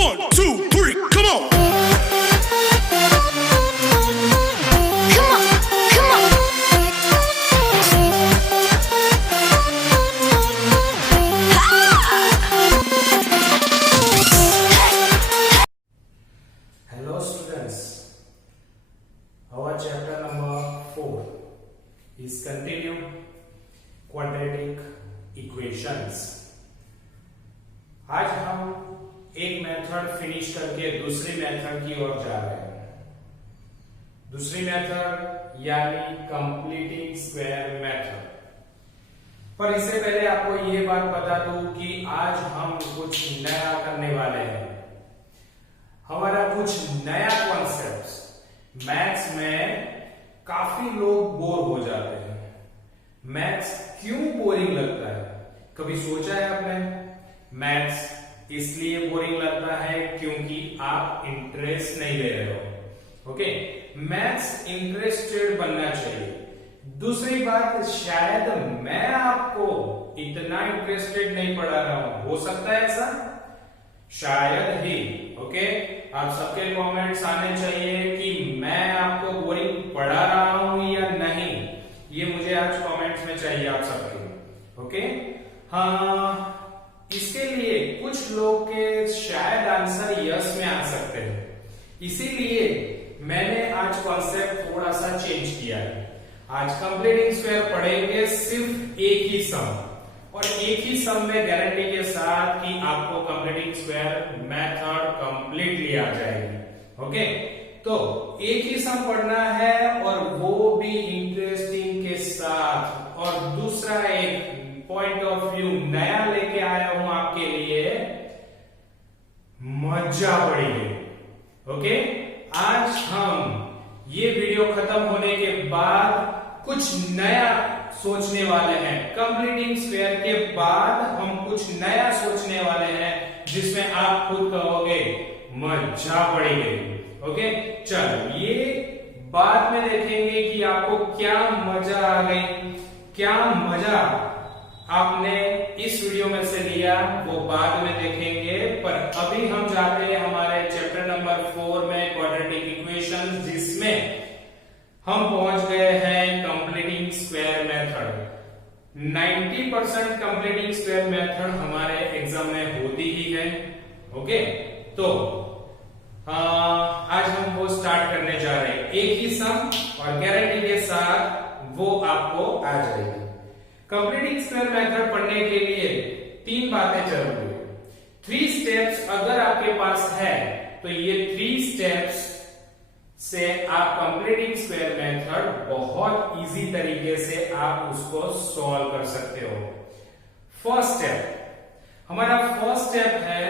1, 2, 3, come on. Come on, come on. Hello students, our chapter number 4 is continue quadratic equations. आज हम एक method finish करके दूसरी method की ओर जा रहे हैं। दूसरी मेथड यानी कंप्लीटिंग स्क्वायर मेथड। पर इससे पहले आपको ये बात बता दूं कि आज हम कुछ नया करने वाले हैं। हमारा कुछ नया कॉन्सेप्ट। मैथ्स में काफी लोग बोर हो जाते हैं। मैथ्स क्यों बोरिंग लगता है? कभी सोचा है आपने? मैथ्स इसलिए बोरिंग लगता है क्योंकि आप इंटरेस्ट नहीं ले रहे हो। ओके, मैथ्स इंटरेस्टेड बनना चाहिए। दूसरी बात, शायद मैं आपको इतना इंटरेस्टेड नहीं पढ़ा रहा हूं। हो सकता है ऐसा, शायद ही। ओके, आप सबके कमेंट्स आने चाहिए कि मैं आपको बोरिंग पढ़ा रहा हूं या नहीं। ये मुझे आज कमेंट्स में चाहिए आप सबके। ओके, हाँ, इसके लिए कुछ लोग के शायद आंसर यस में आ सकते हैं। इसीलिए मैंने आज कॉन्सेप्ट थोड़ा सा चेंज किया है। आज कंप्लीटिंग स्क्वायर पढ़ेंगे सिर्फ एक ही सम, और एक ही सम में गारंटी के साथ कि आपको कंप्लीटिंग स्क्वायर मेथड कंप्लीटली आ जाएगी। ओके, तो एक ही सम पढ़ना है और वो भी इंटरेस्टिंग के साथ। और दूसरा एक पॉइंट ऑफ व्यू नया लेके आया हूं आपके लिए, मजा पड़ेगी। ओके, आज हम ये वीडियो खत्म होने के बाद कुछ नया सोचने वाले हैं। कंप्लीटिंग स्क्वायर के बाद हम कुछ नया सोचने वाले हैं जिसमें आप खुद कहोगे मजा पड़ेगी। ओके, चलो ये बाद में देखेंगे कि आपको क्या मजा आ गई, क्या मजा आपने इस वीडियो में से लिया, वो बाद में देखेंगे। पर अभी हम जाते हैं हमारे चैप्टर नंबर 4 में, क्वाड्रेटिक इक्वेशंस, जिसमें हम पहुंच गए हैं completing square method. 90% completing square method हमारे एग्जाम में होती ही है। ओके, तो आज हम वो स्टार्ट करने जा रहे हैं। एक ही सम और गारंटी के साथ वो आपको आ जाएगी। कंप्लीटिंग स्क्वायर मेथड पढ़ने के लिए 3 बातें जरूरी है। 3 स्टेप्स अगर आपके पास है तो ये 3 स्टेप्स से आप कंप्लीटिंग स्क्वायर मेथड बहुत इजी तरीके से आप उसको सॉल्व कर सकते हो। फर्स्ट स्टेप, हमारा फर्स्ट स्टेप है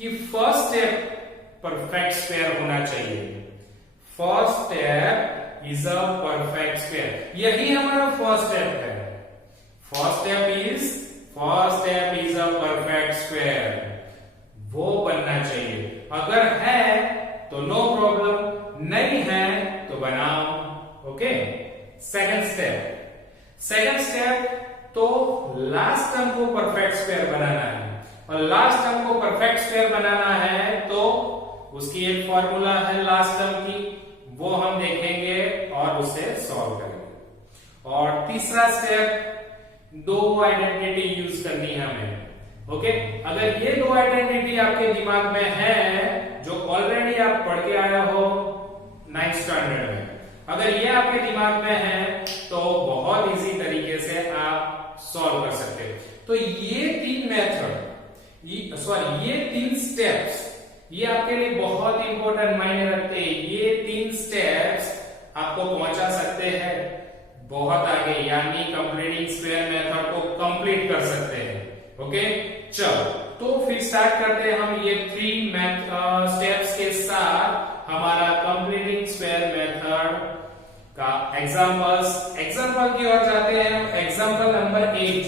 कि फर्स्ट स्टेप परफेक्ट स्क्वायर होना चाहिए। First step is a perfect square, यही हमारा फर्स्ट स्टेप है। First step is a perfect square, वो बनना चाहिए। अगर है तो नो प्रॉब्लम, नहीं है तो बनाओ। ओके, सेकंड स्टेप तो लास्ट टर्म को परफेक्ट स्क्वायर बनाना है, और लास्ट टर्म को परफेक्ट स्क्वायर बनाना है तो उसकी एक फॉर्मूला है लास्ट टर्म की, वो हम देखेंगे और उसे सॉल्व करेंगे। और तीसरा स्टेप, 2 आइडेंटिटी यूज करनी है हमें। ओके, अगर ये 2 आइडेंटिटी आपके दिमाग में है जो ऑलरेडी आप पढ़ के आए हो 9th स्टैंडर्ड में, अगर ये आपके दिमाग में है तो बहुत इजी तरीके से आप सॉल्व कर सकते हैं। तो ये 3 मेथड, ये 3 स्टेप्स, ये आपके लिए बहुत इंपॉर्टेंट मायने रखते हैं। ये 3 स्टेप्स आपको पहुंचा सकते हैं बहुत आगे, यानी कंप्लीटिंग स्क्वायर मेथड को कंप्लीट कर सकते हैं। ओके, चलो तो फिर स्टार्ट करते हैं हम ये 3 स्टेप्स के साथ हमारा कंप्लीटिंग स्क्वायर मेथड का एग्जांपल की ओर जाते हैं। एग्जांपल नंबर 8,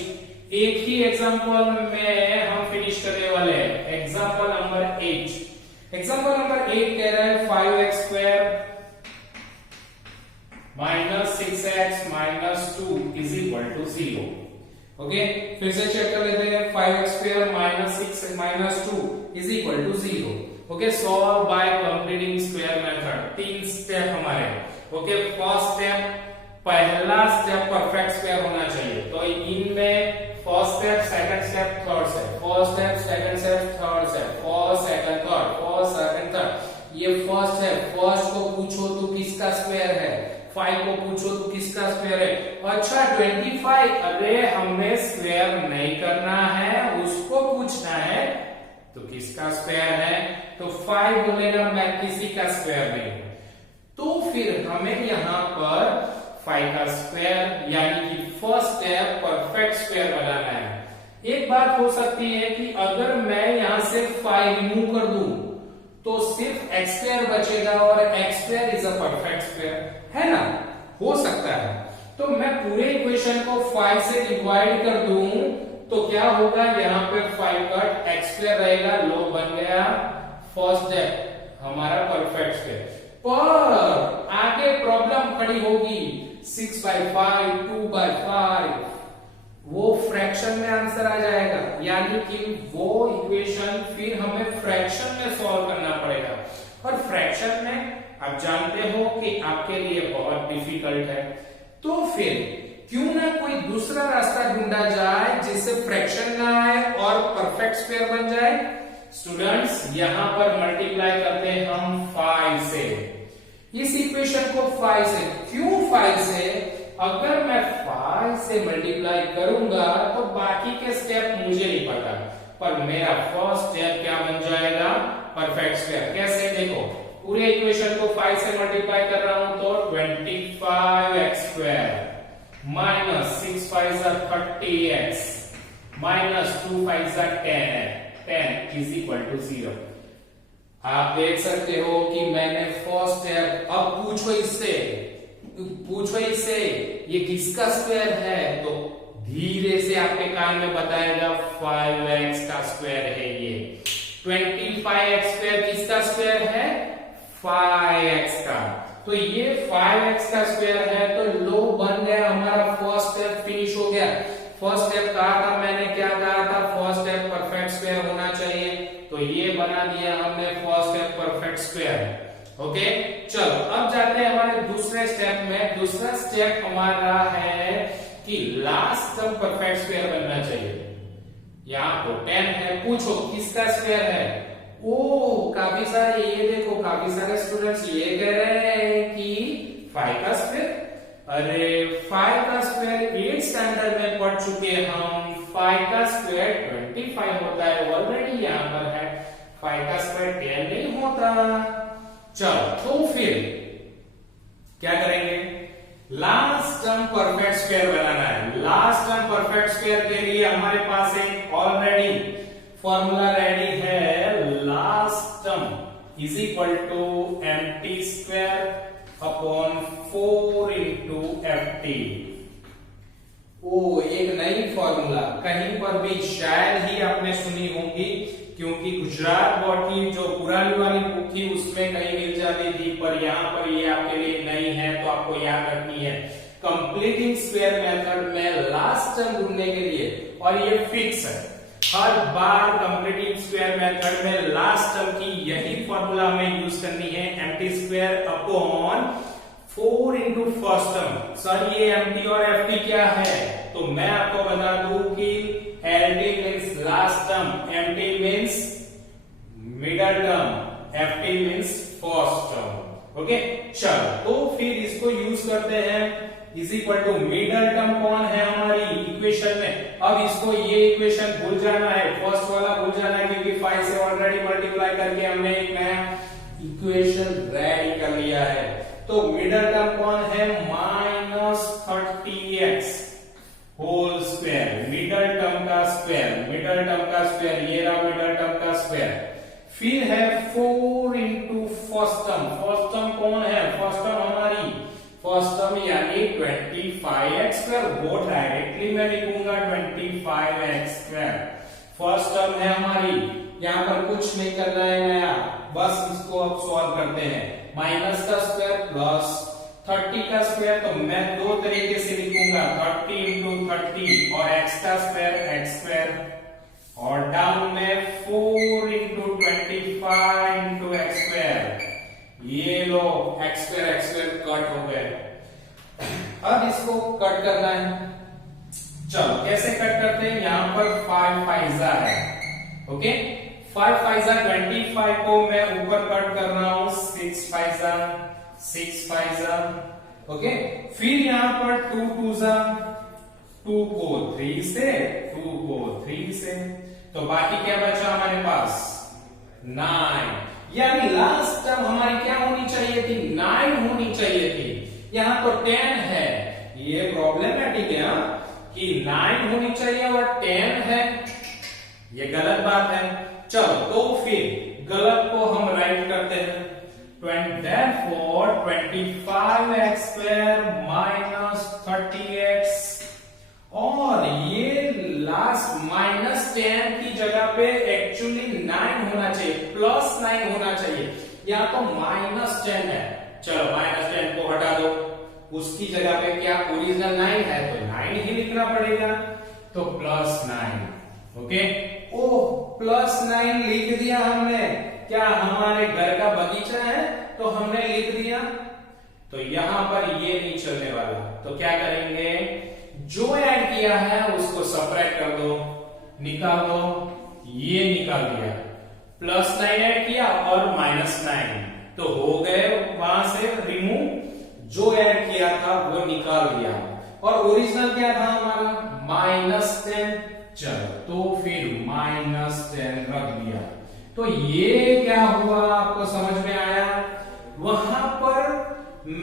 एक ही एग्जांपल में हम फिनिश करने वाले हैं। एग्जांपल नंबर 8 कह रहा है 5x square minus 6x minus 2 is equal to 0। Okay, फिर से चेक कर लेते हैं। 5x square minus 6 minus 2 is equal to 0। Okay, solve by completing square method. 3 step हमारे। ओके, फर्स्ट स्टेप, पहला स्टेप परफेक्ट स्क्वायर होना चाहिए। तो इनमें first step, second step, third step, first step, second step, third step, first second third, first second third. ये first है। First को पूछो तो किसका स्क्वायर है, 5 को पूछो तो किसका स्क्वायर है। अच्छा 25, अरे हमें स्क्वायर नहीं करना है, उसको पूछना है तो किसका स्क्वायर है। तो 5 बोलेगा मैं किसी का स्क्वायर नहीं हूं, तो फिर हमें यहां पर 5 का स्क्वायर यानी कि फर्स्ट स्टेप परफेक्ट स्क्वायर बनाना है। एक बात हो सकती है कि अगर मैं यहां से 5 रिमूव कर दूं तो सिर्फ x स्क्वायर बचेगा और x square is a perfect square, है ना, हो सकता है। तो मैं पूरे इक्वेशन को 5 से डिवाइड कर दूं तो क्या होगा, यहां पे 5 कट x स्क्वायर रहेगा, लो बन गया फर्स्ट स्टेप हमारा परफेक्ट स्क्वायर। पर आगे प्रॉब्लम खड़ी होगी, 6/5, 2/5, वो फ्रैक्शन में आंसर आ जाएगा, यानी कि वो इक्वेशन फिर हमें फ्रैक्शन में सॉल्व करना पड़ेगा। और फ्रैक्शन में आप जानते हो कि आपके लिए बहुत डिफिकल्ट है। तो फिर क्यों ना कोई दूसरा रास्ता ढूंढा जाए जिससे फ्रैक्शन ना आए और परफेक्ट स्क्वायर बन जाए। स्टूडेंट्स, यहां पर मल्टीप्लाई करते हैं हम 5 से। इस इक्वेशन को 5 से, क्यों 5 से, अगर मैं 5 से मल्टीप्लाई करूंगा तो बाकी के स्टेप मुझे नहीं पता, पर मेरा फर्स्ट स्टेप क्या बन जाएगा, परफेक्ट स्क्वायर। कैसे, देखो पूरे इक्वेशन को 5 से मल्टीप्लाई कर रहा हूं तो 25x square minus 6 5 30x minus 2 5 10 is equal to 0। आप देख सकते हो कि मैंने फर्स्ट स्टेप, अब पूछो इससे ये किसका स्क्वायर है, तो धीरे से आपके कान में बताएगा 5x का स्क्वायर है ये। 25x स्क्वायर किसका स्क्वायर है, 5x का। तो ये 5x का स्क्वायर है, तो लो बन गया हमारा फर्स्ट स्टेप, फिनिश हो गया। फर्स्ट स्टेप कहा था मैंने, क्या कहा था, फर्स्ट स्टेप परफेक्ट स्क्वायर होना चाहिए, तो ये बना दिया हमने first step perfect square. Okay, चलो अब जाते हैं हमारे दूसरे स्टेप में। दूसरा स्टेप हमारा है कि लास्ट टर्म परफेक्ट स्क्वायर बनना चाहिए। यहाँ तो 10 है, पूछो किसका स्क्वायर है। ओ काफी सारे, ये देखो काफी सारे स्टूडेंट्स ये कह रहे हैं कि 5 का स्क्वायर। अरे 5 का स्क्वायर 8th स्टैंडर्ड में पढ़ चुके हम। 5 का स्क्वायर 25 होता है, ऑलरेडी यहाँ पर है। 5 का स्क्वायर 10 नहीं होता। चलो तो फिर क्या करेंगे, लास्ट टर्म परफेक्ट स्क्वायर बनाना है। लास्ट टर्म परफेक्ट स्क्वायर के लिए हमारे पास एक ऑलरेडी फॉर्मूला रेडी है। Last term is equal to mt square upon 4 into ft। ओ एक नई फॉर्मूला, कहीं पर भी शायद ही आपने सुनी होगी, क्योंकि गुजरात बोर्ड की जो पुरानी वाली बुक थी उसमें कहीं मिल जाती थी, पर यहाँ पर ये आपके लिए नई है तो आपको याद रखनी है। कंप्लीटिंग स्क्वायर मेथड में लास्ट टर्म ढूंढने के लिए, और ये फिक्स है, हर बार कंप्लीटिंग स्क्वायर मेथड में लास्ट टर्म की यही फॉर्मूला हमें यूज करनी है, mt square upon 4 into first term. Sir ये mt और ft क्या है, तो मैं आपको बता दूं कि LT means last term, MT means middle term, FT means first term. Okay, चलो तो फिर इसको यूज करते हैं। Is equal to middle term कौन है हमारी इक्वेशन में। अब इसको ये इक्वेशन भूल जाना है, फर्स्ट वाला भूल जाना है, क्योंकि 5 से ऑलरेडी मल्टीप्लाई करके हमने एक नया इक्वेशन रेडी कर लिया है। तो मिडल टर्म कौन है, minus 30x whole square, middle term का स्क्वायर, मिडल टर्म का स्क्वायर, ये रहा मिडल टर्म का स्क्वायर। फिर है 4 into first term. First term कौन है, फर्स्ट टर्म हमारी फर्स्ट टर्म यानी 25x स्क्वायर, वो डायरेक्टली मैं लिखूंगा 25x स्क्वायर। फर्स्ट टर्म है हमारी, यहाँ पर कुछ नहीं करना है नया, बस इसको अब सॉल्व करते हैं। माइनस का स्क्वायर प्लस 30 का स्क्वायर तो मैं दो तरीके से लिखूंगा, 30 इंटू 30 और x का स्क्वायर x स्क्वायर, और डाउन में 4 इंटू 25 इंटू x स्क्वायर। ये लो x स्क्वायर कट हो गए। अब इसको कट करना है। चलो कैसे कट करते हैं, यहां पर 5 फाइजा है, ओके 5 फाइजा 25 को मैं ऊपर कट कर रहा हूं, 6 फाइजा, ओके फिर यहां पर 2 टूजा 2 को 3 से, 2 को 3 से, तो बाकी क्या बचा हमारे पास 9, यानी लास्ट टर्म हमारी क्या होनी चाहिए थी, 9 होनी चाहिए थी। यहां तो 10 है, ये प्रॉब्लमेटिक है कि 9 होनी चाहिए और 10 है, ये गलत बात है। चलो तो फिर गलत को हम राइट करते हैं, 25x स्क्वायर माइनस 30x, और ये लास्ट माइनस 10 की जगह पे एक्चुअली 9 होना चाहिए, प्लस 9 होना चाहिए, यहाँ तो माइनस 10 है। चलो माइनस 10 को हटा दो, उसकी जगह पे क्या ओरिजिनल 9 है तो 9 ही लिखना पड़ेगा, तो प्लस 9, ओके प्लस 9 लिख दिया हमने। क्या हमारे घर का बगीचा है तो हमने लिख दिया, तो यहां पर ये नहीं चलने वाला, तो क्या करेंगे, जो ऐड किया है उसको सबट्रैक्ट कर दो, निकाल दो, ये निकाल दिया, प्लस 9 ऐड किया और माइनस 9, तो हो गए वहां से रिमूव, जो ऐड किया था वो निकाल दिया, और ओरिजिनल क्या था हमारा माइनस 10, चलो तो फिर माइनस 10 रख दिया। तो ये क्या हुआ आपको समझ में आया, वहां पर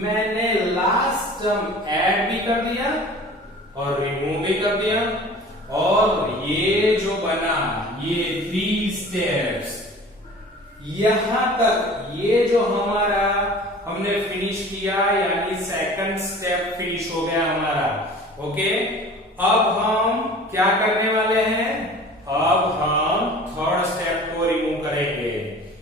मैंने लास्ट टर्म ऐड भी कर दिया और रिमूव भी कर दिया, और ये जो बना ये 3 स्टेप्स, यहां तक ये जो हमारा हमने फिनिश किया, यानी सेकंड स्टेप फिनिश हो गया हमारा, ओके अब हम क्या करने वाले हैं, अब हम थर्ड स्टेप को रिमूव करेंगे,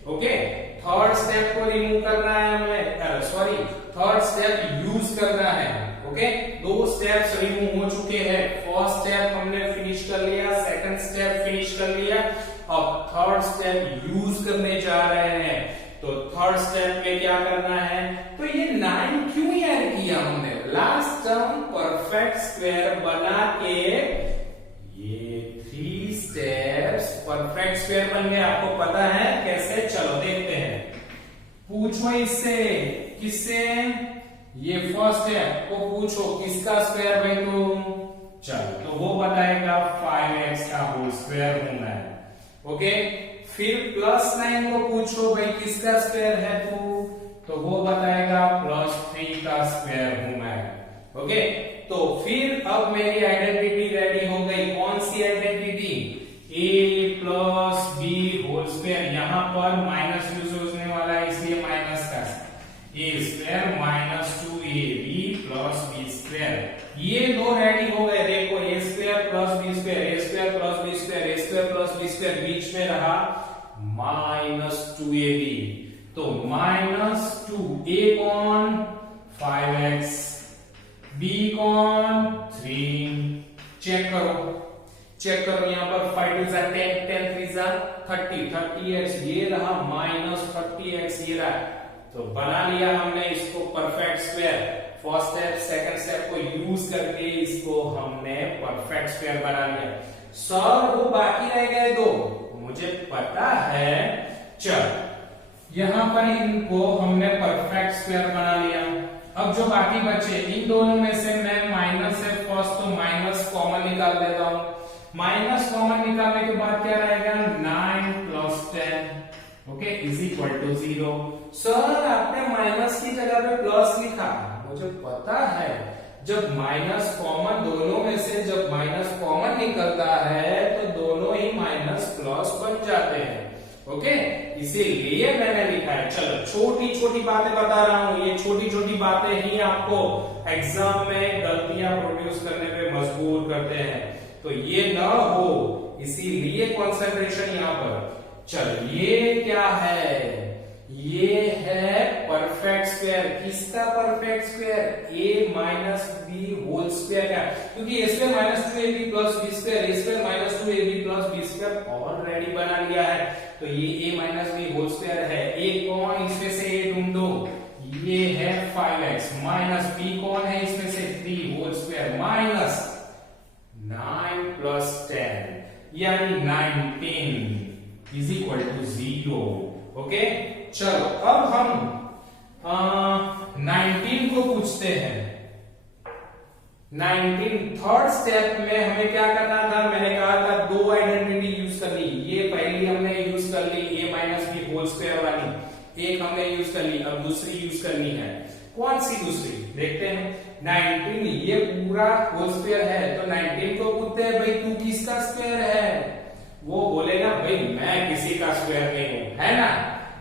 ओके थर्ड स्टेप को रिमूव करना है हमें, सॉरी थर्ड स्टेप यूज करना है, ओके 2 स्टेप्स रिमूव हो चुके हैं, फर्स्ट स्टेप हमने फिनिश कर लिया, सेकंड स्टेप फिनिश कर लिया, अब थर्ड स्टेप यूज करने जा रहे हैं, तो थर्ड स्टेप में क्या करना है, तो ये 9 क्यों ऐड किया हमने, लास्ट टर्म परफेक्ट स्क्वायर बना के ये 3 स्टेप्स परफेक्ट स्क्वायर बन गए। आपको पता है कैसे, चलो देखते हैं, पूछो इससे, किससे, ये फर्स्ट स्टेप को पूछो किसका स्क्वायर भाई तुम, चलो तो वो बताएगा 5x का होल स्क्वायर हूं मैं, ओके फिर प्लस 9 को पूछो भाई किसका स्क्वायर है तू, तो वो बताएगा प्लस 3 का स्क्वायर हूं मैं, ओके तो फिर अब मेरी आइडेंटिटी रेडी हो गई, कौन सी identity, a plus b whole square, यहां पर माइनस यूज होने वाला है इसलिए माइनस का, a square minus 2ab plus b square, ये दो रेडी हो गए, देखो a square plus b square, a square plus b square, a square plus b square, बीच में रहा माइनस 2ab, तो माइनस 2a कौन 5x, b कौन 3, चेक करो यहां पर 5 2 10 10 3 30x, ये रहा माइनस 30x, ये रहा, तो बना लिया हमने इसको perfect square, first step second step को यूज करके इसको हमने परफेक्ट स्क्वायर बना लिया। सर वो बाकी रह गए 2, मुझे पता है, चल यहां पर इनको हमने परफेक्ट स्क्वायर बना लिया, अब जो बाकी बचे इन दोनों में से मैं माइनस से फर्स्ट तो माइनस कॉमन निकाल लेता हूं, माइनस कॉमन निकालने के बाद क्या रहेगा 9 plus 10, okay is equal to 0। Sir आपने माइनस की जगह पे प्लस लिखा, मुझे पता है जब माइनस कॉमन दोनों में से जब माइनस कॉमन निकलता है तो दोनों ही माइनस प्लस बन जाते हैं, ओके इसीलिए मैंने लिखा है। चलो छोटी छोटी बातें बता रहा हूं, ये छोटी छोटी बातें ही आपको एग्जाम में गलतियां प्रोड्यूस करने पे मजबूर करते हैं, तो ये ना हो इसीलिए कंसंट्रेशन यहां पर। चलो ये क्या है, ये है परफेक्ट स्क्वायर, किसका perfect square? a minus b whole square का, क्योंकि a square minus 2ab plus b square, a square minus 2ab plus b square already बना लिया है, तो ये a minus b whole square है। a कौन इसमें से a ढूंढ दो, ये है 5x माइनस b कौन है इसमें से 3 होल स्क्वायर माइनस 9 प्लस 10 यानी 19 इज इक्वल टू 0। ओके, चलो अब हम 19 को पूछते हैं। 19 थर्ड स्टेप में हमें क्या करना था? मैंने कहा था दो आइडेंटिटी यूज करनी, ये पहली हमने यूज कर ली a minus b whole square वाली, एक हमने यूज कर ली, अब दूसरी यूज करनी है। कौन सी दूसरी देखते हैं। 19 ये पूरा होल स्क्वायर है, तो 19 को पूछते हैं भाई तू किसका स्क्वायर है? वो बोलेगा भाई मैं किसी का स्क्वायर नहीं हूं, है ना।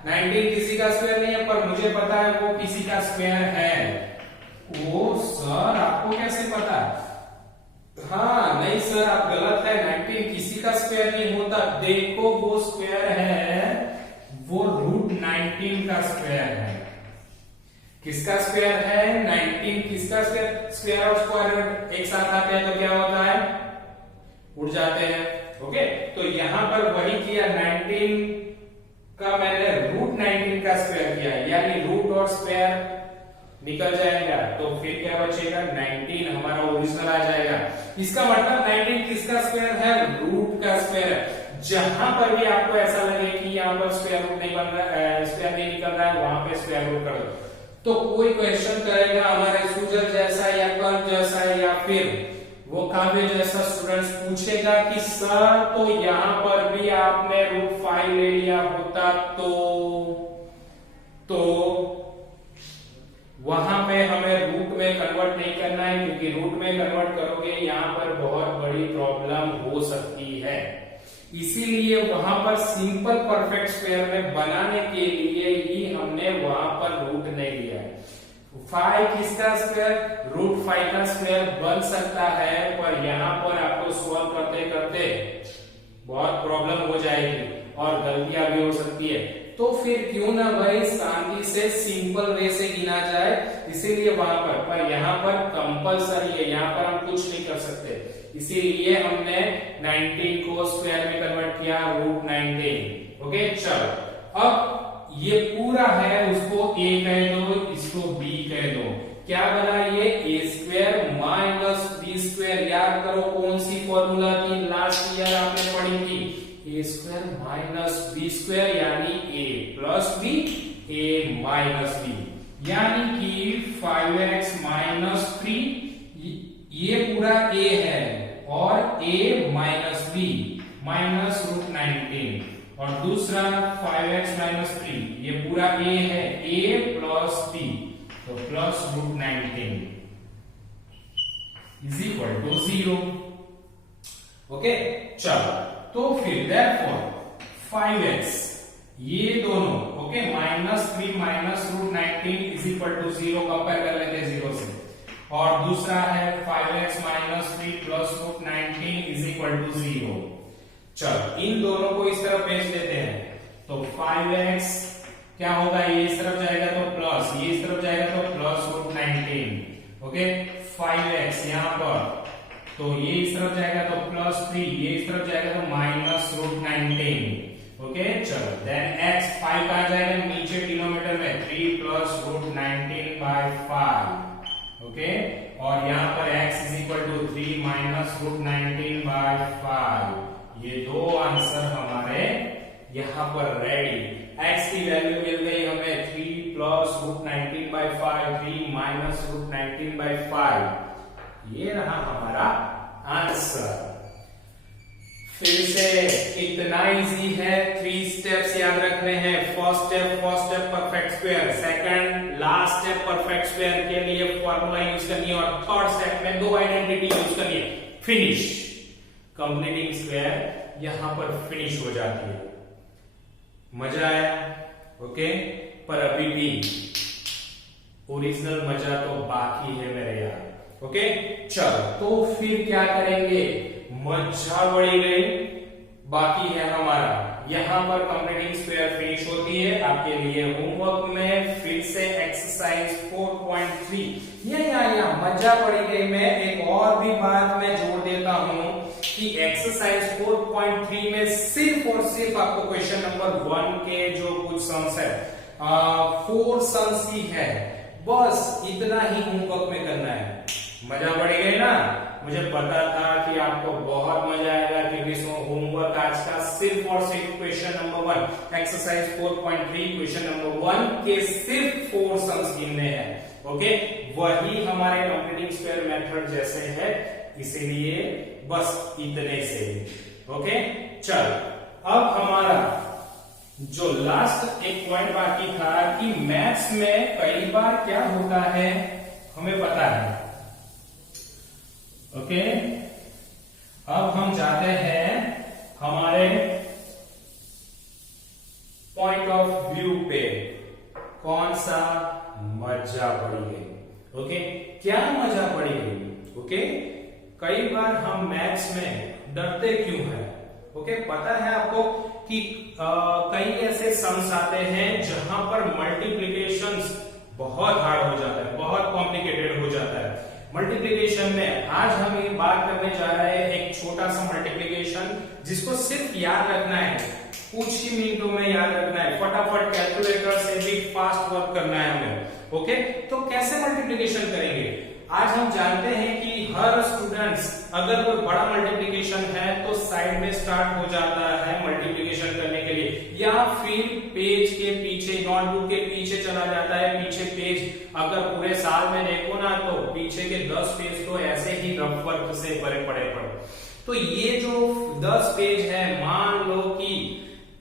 19 किसी का स्क्वायर नहीं है, पर मुझे पता है वो किसी का स्क्वायर है। ओ सर आपको कैसे पता? हाँ नहीं सर आप गलत है, 19 किसी का स्क्वायर नहीं होता। देखो वो स्क्वायर है, वो रूट 19 का स्क्वायर है। किसका स्क्वायर है? 19 किसका स्क्वायर? स्क्वायर और स्क्वायर एक साथ आते हैं तो क्या होता है? उड़ जाते हैं। ओके, तो यहां पर वही किया, 19 का मैंने रूट 19 का स्क्वायर किया, यानी रूट और स्क्वायर निकल जाएगा, तो फिर क्या बचेगा? 19 हमारा ओरिजिनल आ जाएगा। इसका मतलब 19 किसका स्क्वायर है? रूट का स्क्वायर है। जहां पर भी आपको ऐसा लगे कि यहाँ पर स्क्वायर रूट नहीं बन रहा है, स्क्वायर नहीं निकल रहा है, वहां पे स्क्वायर रूट कर दो। तो कोई क्वेश्चन करेगा हमारे सूजन जैसा या कर्व जैसा या फिर वो काव्य जैसा, स्टूडेंट्स पूछेगा कि सर तो यहां पर भी आपने रूट 5 ले लिया होता तो वहां पे हमें रूट में कन्वर्ट नहीं करना है, क्योंकि रूट में कन्वर्ट करोगे यहां पर बहुत बड़ी प्रॉब्लम हो सकती है। इसीलिए वहां पर सिंपल परफेक्ट स्क्वायर में बनाने के लिए ही हमने वहां पर रूट नहीं लिया है। 5 किसका स्क्वायर? रूट 5 का स्क्वायर बन सकता है, पर यहां पर आपको सॉल्व करते करते बहुत प्रॉब्लम हो जाएगी और गलतियां भी हो सकती है। तो फिर क्यों ना भाई शांति से सिंपल वे से गिना जाए, इसीलिए वहां पर यहाँ पर कंपलसरी है, यहाँ पर हम कुछ नहीं कर सकते, इसीलिए हमने 19 को स्क्वायर में कन्वर्ट किया, रूट 19। ओके, चलो अब ये पूरा है, उसको a कह दो, इसको b कह दो। क्या बना ये? a square minus b square. याद करो कौन सी फॉर्मूला थी, लास्ट ईयर आपने पढ़ी थी, a square minus b square यानी a plus b, a minus b, यानी कि 5x माइनस 3, ये पूरा a है और a minus b minus root 19, और दूसरा 5x माइनस 3, ये पूरा a है, a प्लस b, तो plus root 19 is equal to 0। Okay, चलो तो फिर therefore 5x ये दोनों okay minus 3 minus root 19 is equal to 0, compare कर लेते हैं 0 से, और दूसरा है 5x minus 3 plus root 19 is equal to 0। चलो इन दोनों को इस तरफ भेज देते हैं, तो 5x क्या होगा, ये इस तरफ जाएगा तो प्लस, ये इस तरफ जाएगा तो प्लस रूट 19। ओके, 5x यहाँ पर, तो ये इस तरफ जाएगा तो प्लस 3, ये इस तरफ जाएगा तो माइनस रूट 19। ओके, चलो देन x 5 कहां जाएगा, नीचे डिनोमिनेटर में 3 प्लस रूट 19 बाय 5। ओके, और यहाँ पर x is equal to 3 minus root 19 by 5। ये दो आंसर हमारे यहाँ पर रेडी। x की वैल्यू मिल गई हमें 3 plus root 19 by 5, 3 minus root 19 by 5। ये रहा हमारा आंसर। फिर से कितना इजी है, 3 स्टेप्स याद रखने हैं। First step perfect square, second last step perfect square के लिए फॉर्मूला यूज करनी है, और थर्ड स्टेप में दो आइडेंटिटी यूज करनी है। फिनिश, कंप्लीटिंग स्क्वायर यहां पर फिनिश हो जाती है। मजा आया? ओके, पर अभी भी ओरिजिनल मजा तो बाकी है मेरे यार। ओके, चलो तो फिर क्या करेंगे, मजा बढ़ी गई, बाकी है हमारा यहाँ पर कंप्लीटिंग स्क्वायर फिनिश होती है। आपके लिए होमवर्क में फिर से एक्सरसाइज 4.3 या मजा पड़ी गई। मैं एक और भी बात मैं जोड़ देता हूं कि एक्सरसाइज 4.3 में सिर्फ और सिर्फ आपको क्वेश्चन नंबर 1 के जो कुछ सम्स है 4 सम्स ही है, बस इतना ही होमवर्क में करना है। मजा पड़ गई ना? मुझे पता था कि आपको बहुत मजा आएगा क्योंकि होमवर्क आज का सिर्फ और सिर्फ question number 1 exercise 4.3 question number 1 के सिर्फ 4 सम्स गिनने हैं। ओके, वही हमारे कंप्लीटिंग स्क्वायर मेथड जैसे है, इसीलिए बस इतने से। ओके, चल अब हमारा जो लास्ट एक पॉइंट बाकी था कि मैथ्स में कई बार क्या होता है हमें पता है। ओके, अब हम जाते हैं हमारे पॉइंट ऑफ व्यू पे। कौन सा मजा पड़ी गई? ओके, क्या मजा पड़ी गई? ओके, कई बार हम मैथ्स में डरते क्यों हैं? ओके, पता है आपको कि कई ऐसे सम्स आते हैं जहां पर मल्टीप्लिकेशंस बहुत हार्ड हो जाता है, बहुत कॉम्प्लिकेटेड हो जाता है। मल्टीप्लिकेशन में आज हम ये बात करने जा रहे हैं एक छोटा सा मल्टीप्लिकेशन जिसको सिर्फ याद रखना है, कुछ ही मिनटों में याद रखना है, फटाफट कैलकुलेटर से भी फास्ट वर्क करना है हमें। ओके, तो कैसे मल्टीप्लिकेशन करेंगे? आज हम जानते हैं कि हर स्टूडेंट्स अगर कोई बड़ा मल्टीप्लिकेशन है तो साइड में स्टार्ट हो जाता है मल्टीप्लिकेशन करने के लिए, या फिर पेज के पीछे, नोटबुक के पीछे चला जाता है। पीछे पेज अगर पूरे साल में देखो ना तो पीछे के 10 पेज तो ऐसे ही रफ वर्क से भरे पड़े पड़े। तो ये जो 10 पेज है, मान लो कि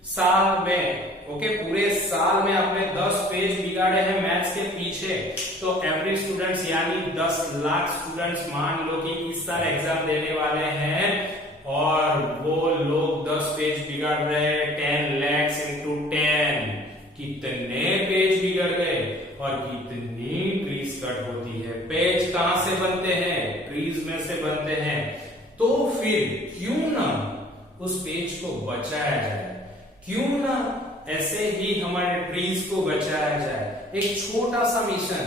साल में, ओके, पूरे साल में आपने 10 पेज बिगाड़े हैं मैथ्स के पीछे, तो एवरी स्टूडेंट्स यानी 10 लाख स्टूडेंट्स मान लो कि इस साल एग्जाम देने वाले हैं और वो लोग 10 पेज बिगाड़ रहे हैं। 10 lakhs into 10 कितने पेज बिगड़ गए और कितनी ट्रीज कट होती है। पेज कहां से बनते हैं? ट्रीज में से बनते हैं। तो फिर क्यों ना उस पेज को बचाया जाए, क्यों ना ऐसे ही हमारे ट्रीज को बचाया जाए। एक छोटा सा मिशन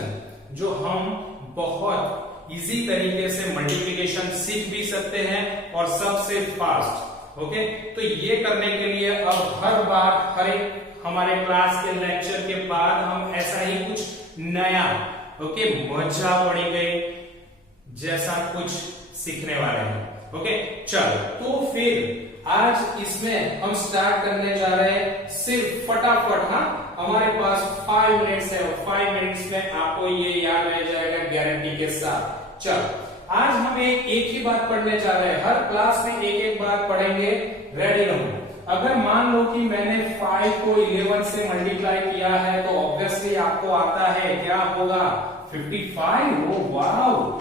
जो हम बहुत इजी तरीके से मल्टीप्लिकेशन सीख भी सकते हैं और सबसे फास्ट। ओके, तो ये करने के लिए अब हर बार हर एक हमारे क्लास के लेक्चर के बाद हम ऐसा ही कुछ नया, ओके, मजा पड़ी गई जैसा कुछ सीखने वाले हैं। ओके, चल तो फिर आज इसमें हम स्टार्ट करने जा रहे हैं सिर्फ फटाफट। हाँ, हमारे पास 5 मिनट्स है और 5 मिनट्स में आपको ये याद रह जाएगा गारंटी के साथ। चल, आज हम एक ही बात पढ़ने जा रहे हैं, हर क्लास में एक एक बात पढ़ेंगे। रेडी रहो। अगर मान लो कि मैंने 5 को 11 से मल्टीप्लाई किया है तो ऑब्वियसली आपको आता है क्या होगा? 55। Oh wow!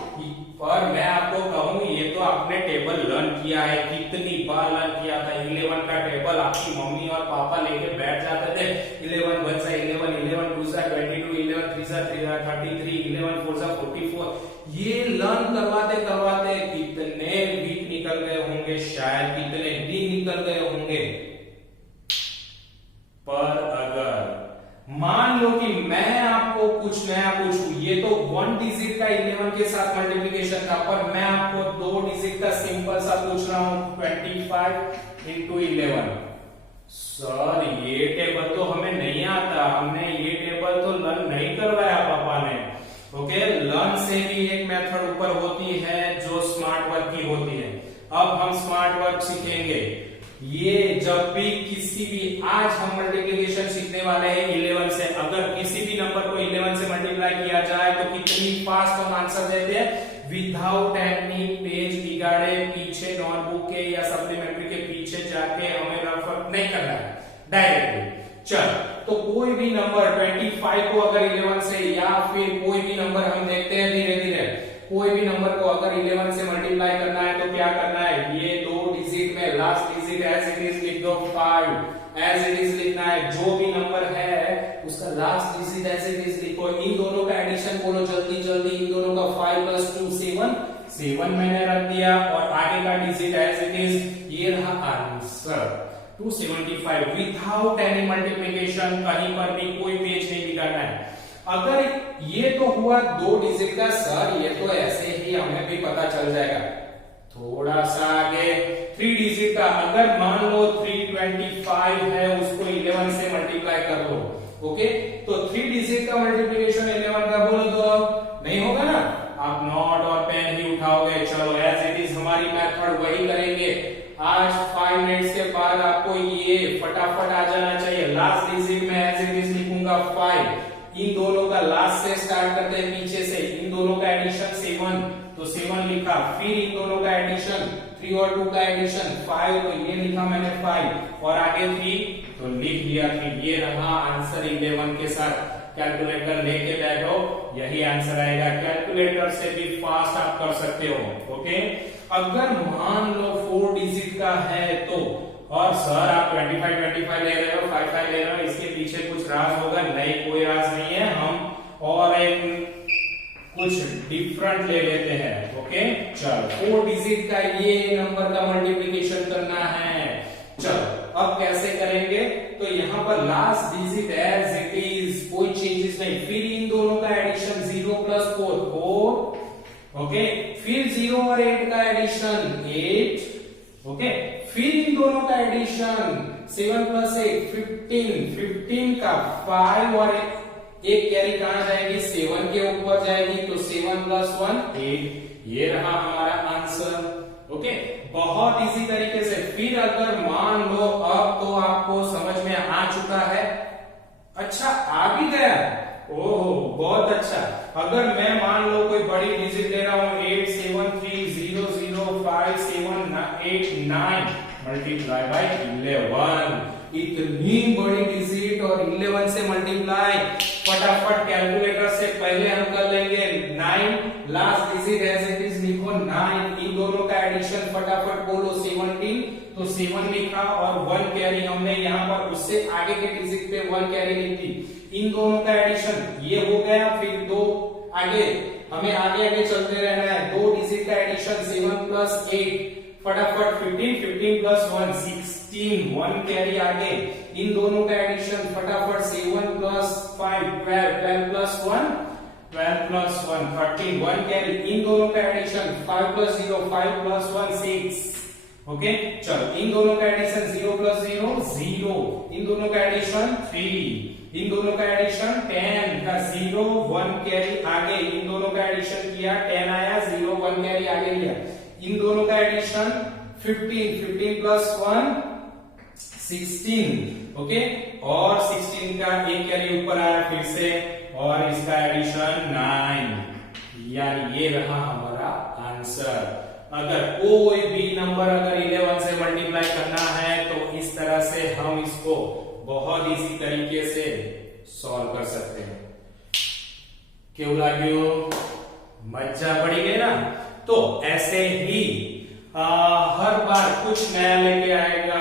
पर मैं आपको कहूं ये तो आपने टेबल लर्न किया है, कितनी बार लर्न किया था। 11 का टेबल आपकी मम्मी और पापा लेके बैठ जाते थे। 11 1 सा 11, 11 2 सा 22, 11 3 सा 33, 11 4 सा 44। ये लर्न करवाते करवाते कितने वीक निकल गए होंगे, शायद कितने दिन निकल गए होंगे। पर अगर मान लो कि मैं आपको कुछ नया पूछूं, ये तो 1 डिजिट का 11 के साथ मल्टीप्लिकेशन था, पर मैं आपको 2 डिजिट का सिंपल सा पूछ रहा हूं 25 into 11। सर ये टेबल तो हमें नहीं आता, हमने ये टेबल तो लर्न नहीं करवाया पापा ने। ओके, लर्न से भी एक मेथड ऊपर होती है जो स्मार्ट वर्क की होती है। अब हम स्मार्ट वर्क सीखेंगे। ये जब भी किसी भी, आज हम मल्टीप्लिकेशन सीखने वाले हैं 11 से। अगर किसी भी नंबर को 11 से मल्टीप्लाई किया जाए तो कितनी फास्ट हम आंसर देते हैं, विदाउट एनी पेज बिगाड़े, पीछे नोटबुक के या सप्लीमेंट्री के पीछे जाके हमें रफ नहीं करना है, डायरेक्टली। चल, तो कोई भी नंबर 25 को अगर 11 से, या फिर कोई भी नंबर हम देखते हैं धीरे धीरे, कोई भी नंबर को अगर 11 से मल्टीप्लाई करना है तो क्या करना है? ये 2 डिजिट में last digit as it is लिख दो, 5 एज इट इज लिखना है। जो भी नंबर है उसका last digit as it is लिखो। इन दोनों का एडिशन बोलो जल्दी जल्दी। इन दोनों का 5 + 2 7 मैंने रख दिया और आगे का डिजिट एज इट इज। ये रहा आंसर। 275 विदाउट एनी मल्टीप्लिकेशन, कहीं पर भी कोई पेज नहीं बिगाड़ना है। अगर ये तो हुआ 2 डिजिट का सर, ये तो ऐसे ही हमें भी पता चल जाएगा। थोड़ा सा आगे 3 डिजिट का, अगर मान लो 325 है, उसको 11 से मल्टीप्लाई कर लो। ओके, तो 3 डिजिट का मल्टीप्लिकेशन 11 का बोलो तो नहीं होगा ना, आप नोट और पेन ही उठाओगे। चलो एज इट इज हमारी मेथड वही करेंगे। आज 5 मिनट्स के बाद आपको ये फटाफट आ जाना चाहिए। लास्ट डिजिट में एज इट इज लिखूंगा 5, इन दोनों का लास्ट से स्टार्ट करते हैं पीछे से, इन दोनों का एडिशन 7, तो 7 लिखा, फिर इन दोनों का एडिशन 3 और 2 का एडिशन 5, तो ये लिखा मैंने 5, और आगे 3 तो लिख लिया 3। ये रहा आंसर 11 के साथ। कैलकुलेटर लेके बैठो, यही आंसर आएगा। कैलकुलेटर से भी फास्ट आप कर सकते हो। ओके, अगर मान लो 4 डिजिट का है तो, और सर आप 25 ले रहे हो, 5 ले रहे हो, इसके पीछे कुछ राज होगा? नहीं, कोई राज नहीं है। हम और एक कुछ डिफरेंट ले लेते हैं। ओके, चल 4 डिजिट का ये नंबर का मल्टीप्लिकेशन करना है। चल अब कैसे करेंगे? तो यहाँ पर last digit as it is, कोई चेंजेस नहीं, फिर इन दोनों का एडिशन 0 प्लस 4 4, ओके, फिर 0 और 8 का एडिशन 8, ओके, फिर इन दोनों का एडिशन 7 प्लस 8 15, 15 का 5 और एक कैरी कहां जाएगी? 7 के ऊपर जाएगी, तो 7 प्लस 1 8। ये रहा हमारा आंसर। ओके, बहुत इजी तरीके से। फिर अगर मान लो अब तो आपको समझ में आ चुका है, अच्छा आ भी गया, ओहो बहुत अच्छा। अगर मैं मान लो कोई बड़ी डिजिट ले रहा हूं 8 7 3 0 0 5 7 8 9 मल्टीप्लाई बाय 11, इतनी बड़ी डिजिट और 11 से मल्टीप्लाई फटाफट कैलकुलेटर से पहले हम कर लेंगे। 9 last digit as it is लिखो 9, इन दोनों का एडिशन फटाफट बोलो 17, तो 7 लिखा और 1 कैरी हमने यहाँ पर उससे आगे के डिजिट पे 1 कैरी लिख दी। इन दोनों का एडिशन ये हो गया, फिर 2 आगे हमें आगे आगे चलते रहना है। 2 डिजिट का एडिशन 7 प्लस 8 फटाफट 15, 15 प्लस 1 16, 1 कैरी आगे। इन दोनों का एडिशन फटाफट 7 प्लस 5 12, 12 प्लस 1 12 प्लस 1 13, 1 कैरी। इन दोनों का एडिशन 5 प्लस 0 5 प्लस 1 6, ओके। चलो इन दोनों का एडिशन 0 प्लस 0 0, इन दोनों का एडिशन 3, इन दोनों का एडिशन 10 का 0 1 कैरी आगे। इन दोनों का एडिशन किया 10 आया 0 1 कैरी आगे लिया। इन दोनों का एडिशन 15, 15 प्लस 1 16, ओके, और 16 का एक कैरी ऊपर आया फिर से, और इसका एडिशन 9, यानी ये रहा हमारा आंसर। अगर कोई भी नंबर अगर 11 से मल्टीप्लाई करना है तो इस तरह से हम इसको बहुत इजी तरीके से सॉल्व कर सकते हैं। क्यों लाग्यो? मजा पड़ी गई ना? तो ऐसे ही हर बार कुछ नया लेके आएगा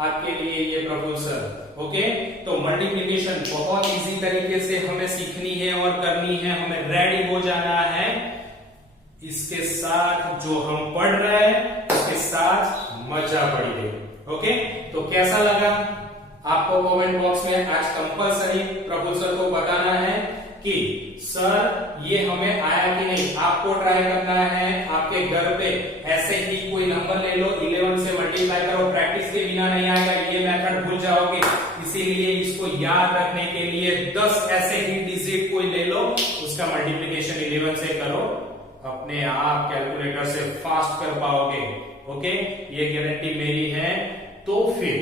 आपके लिए ये प्रोफेसर, ओके। तो मल्टीप्लिकेशन बहुत इजी तरीके से हमें सीखनी है और करनी है, हमें रेडी हो जाना है इसके साथ। जो हम पढ़ रहे हैं उसके साथ मजा पड़ी गई, ओके। तो कैसा लगा आपको कमेंट बॉक्स में आज कंपलसरी प्रोफेसर को बताना है कि सर ये हमें आया कि नहीं। आपको ट्राई करना है आपके घर पे, ऐसे ही कोई नंबर ले लो 11 से मल्टीप्लाई करो, प्रैक्टिस के बिना नहीं आएगा, ये मेथड भूल जाओगे। इसीलिए इसको याद रखने के लिए 10 ऐसे ही डिजिट कोई ले लो, उसका मल्टीप्लिकेशन 11 से करो, अपने आप कैलकुलेटर से फास्ट कर पाओगे, ओके। ये गारंटी मेरी है। तो फिर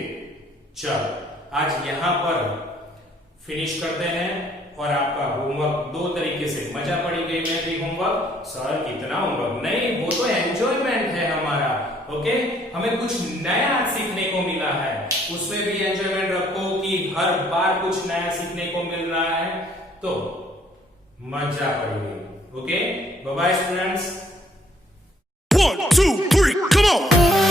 चल आज यहां पर फिनिश करते हैं, और आपका होमवर्क 2 तरीके से। मजा पड़ी गई में भी होमवर्क, सर कितना होमवर्क नहीं, वो तो एंजॉयमेंट है हमारा, ओके। हमें कुछ नया सीखने को मिला है, उसमें भी एंजॉयमेंट रखो कि हर बार कुछ नया सीखने को मिल रहा है, तो मजा पड़ी गई, okay. Bye bye students. 1 2 3 come on